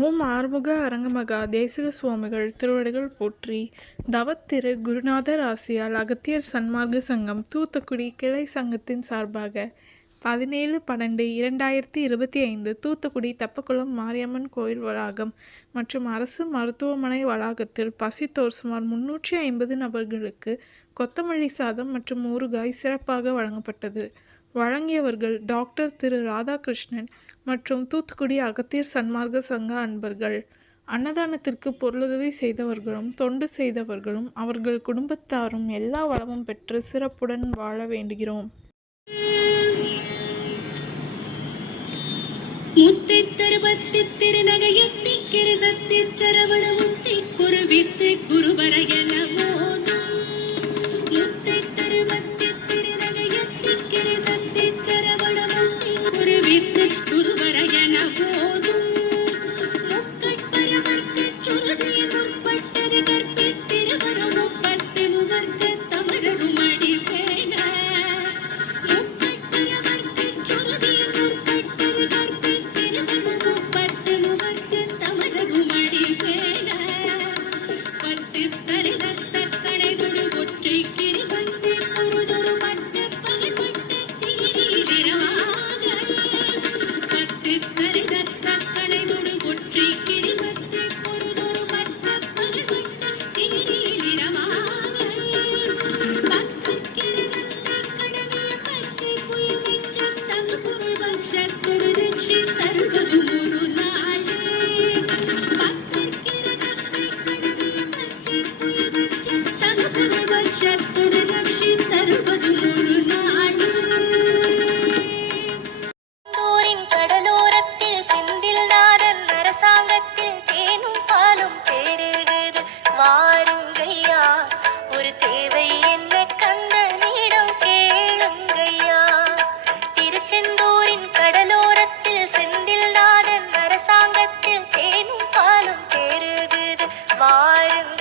ஓம் ஆறுமுக அரங்கமகா தேசிக சுவாமிகள் திருவடிகள் போற்றி. தவத்திரு குருநாதர் ஆசியால் அகத்தியர் சன்மார்க்க சங்கம் தூத்துக்குடி கிளை சங்கத்தின் சார்பாக 17/12/2025 தூத்துக்குடி தெப்பக்குளம் மாரியம்மன் கோயில் வளாகம் மற்றும் அரசு மருத்துவமனை வளாகத்தில் பசித்தோர் சுமார் 350 நபர்களுக்கு கொத்தமல்லி சாதம் மற்றும் ஊறுகாய் சிறப்பாக வழங்கப்பட்டது. வழங்கியவர்கள் டாக்டர் திரு ராதாகிருஷ்ணன் மற்றும் தூத்துக்குடி அகத்தியர் சன்மார்க்க சங்க அன்பர்கள். அன்னதானத்திற்கு பொருளுதவி செய்தவர்களும் தொண்டு செய்தவர்களும் அவர்கள் குடும்பத்தாரும் எல்லா வளமும் பெற்று சிறப்புடன் வாழ வேண்டுகிறோம். முத்தை தருபத்தி திருநகையத்தி கிருசத்தி சரவண முத்தி குருவித்து குருவரையன மோதும் முத்தை தருபத்தி திருநகையத்தி கிருசத்தி சரவண முத்தி குருவித்து குருவரையன மோதும் முக்கட்பரவர்க்கு சுருதியில் முற்பட்டது கற்பித்திருவரும் முப்பத்து முகர்க்கு தமரரும் அடி வேண முக்கட்பரவர்க்கு சுருதியில் முற்பட்டது கற்பித்திருவரும் முப்பத்து முகர்க்கு தமரரும் அடி வேண பத்து தரிதத்த கடைதொடு ஒற்றை கிரிவந்தி பொருதொரு பட்ட பகற்பட்ட தீரீரவாக பத்து தரிதத்த கடைதொடு ஒற்றை கிரிவந்தி பொருதொரு பட்ட பகற்பட்ட தீரீரவாக பக்கக்கிரதத்த கடவிய பச்சை புயல் மிச்சம் தகு பொருள் பட்சத்தொடு ரட்சி தருவது ஒரு நாளே பக்கக்கிரதத்த கடவிய பச்சை புயல் மிச்சம் தகு பொருள் பட்சத்தொடு ரட்சி தருவது ஒரு நாளே. தூரின் கடலோரத்தில் செந்தில் நாதன் அரசாங்கத்தில் தேனும் பாலும் பெருகுது. வாருங்கய்யா, ஒரு தேவை என்ன கந்தனிடம் கேளுங்கய்யா. திருச்செந்தூரின் கடலோரத்தில் செந்தில் நாதன் அரசாங்கத்தில் தேனும் பாலும் பெருகுது. வாருங்க